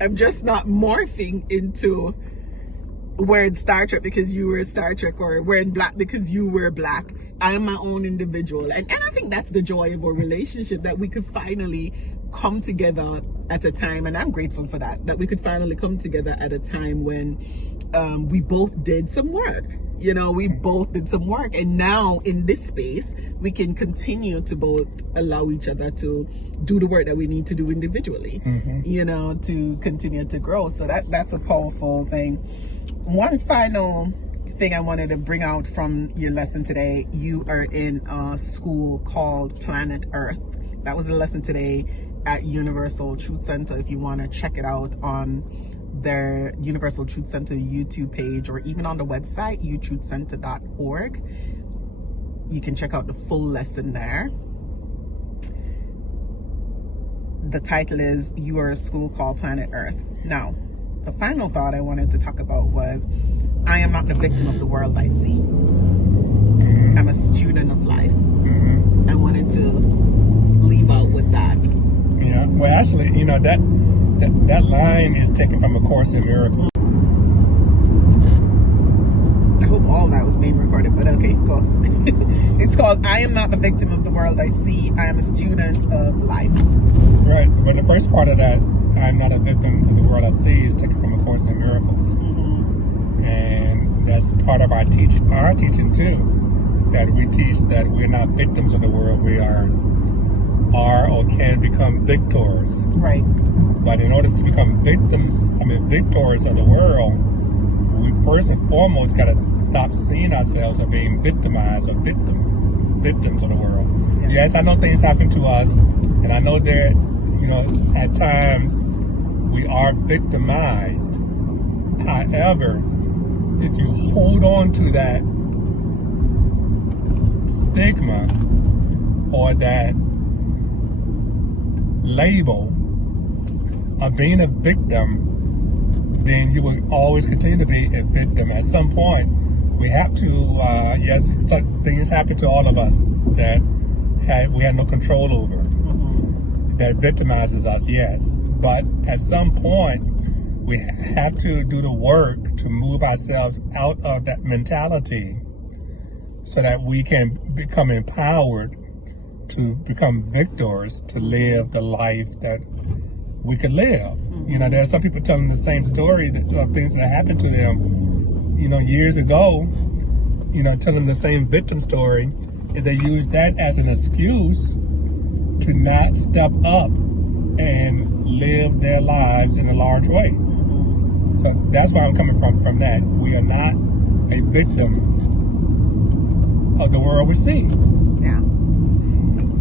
I'm just not morphing into wearing Star Trek because you were Star Trek, or wearing black because you were black. I am my own individual. And I think that's the joy of our relationship, that we could finally come together at a time, and I'm grateful for that we could finally come together at a time when we both did some work. You know, we both did some work, and now in this space we can continue to both allow each other to do the work that we need to do individually, you know, to continue to grow. So that's a powerful thing. One final thing I wanted to bring out from your lesson today: you are in a school called Planet Earth. That was a lesson today at Universal Truth Center. If you want to check it out on their Universal Truth Center YouTube page, or even on the website utruthcenter.org, you can check out the full lesson there. The title is "You Are a School Called Planet Earth." Now, the final thought I wanted to talk about was, I am not the victim of the world I see. I'm a student of life. I wanted to leave out with that. Yeah, well, actually, you know, that line is taken from A Course in Miracles. I hope all that was being recorded, but okay, cool. It's called "I am not the victim of the world I see. I am a student of life." Right, but the first part of that, "I'm not a victim of the world I see," is taken from A Course in Miracles. And that's part of our teaching too, that we teach that we're not victims of the world, we are or can become victors. Right. But in order to become victors of the world, we first and foremost got to stop seeing ourselves as being victimized or victims of the world. Yeah. Yes, I know things happen to us, and I know that, you know, at times we are victimized. However, if you hold on to that stigma or that label of being a victim, then you will always continue to be a victim. At some point, we have to, yes, things happen to all of us that we have no control over, that victimizes us, yes. But at some point, we have to do the work to move ourselves out of that mentality so that we can become empowered to become victors, to live the life that we could live. You know, there are some people telling the same story of things that happened to them, you know, years ago, you know, telling the same victim story, and they use that as an excuse to not step up and live their lives in a large way. So that's where I'm coming from that. We are not a victim of the world we see. Yeah.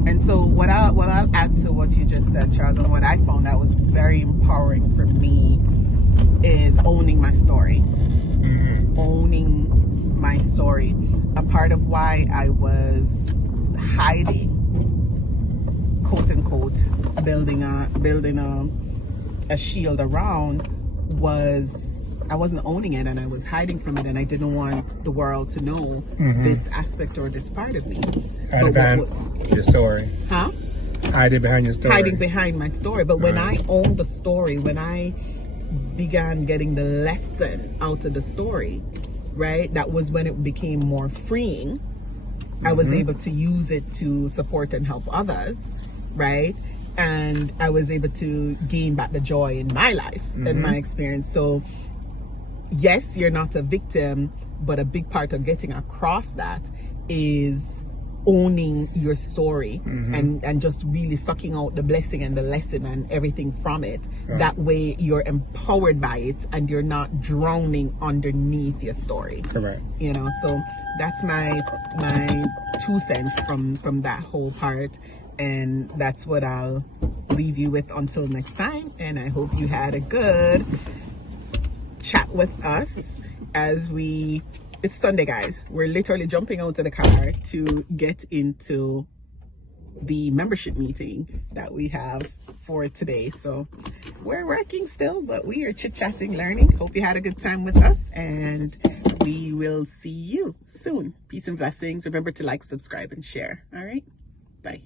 And so what I'll add to what you just said, Charles, and what I found that was very empowering for me is owning my story. Owning my story. A part of why I was hiding, quote unquote, building a shield around, was I wasn't owning it, and I was hiding from it, and I didn't want the world to know this aspect or this part of me. Hiding behind your story. Huh? Hiding behind your story. Hiding behind my story. But when I owned the story, when I began getting the lesson out of the story, right, that was when it became more freeing. I was able to use it to support and help others, right? And I was able to gain back the joy in my life and my experience. So yes, you're not a victim, but a big part of getting across that is owning your story and just really sucking out the blessing and the lesson and everything from it. That way you're empowered by it and you're not drowning underneath your story. Correct. You know, so that's my 2 cents from that whole part. And that's what I'll leave you with until next time. And I hope you had a good chat with us as it's Sunday, guys. We're literally jumping out of the car to get into the membership meeting that we have for today. So we're working still, but we are chit-chatting, learning. Hope you had a good time with us, and we will see you soon. Peace and blessings. Remember to like, subscribe, and share. All right. Bye.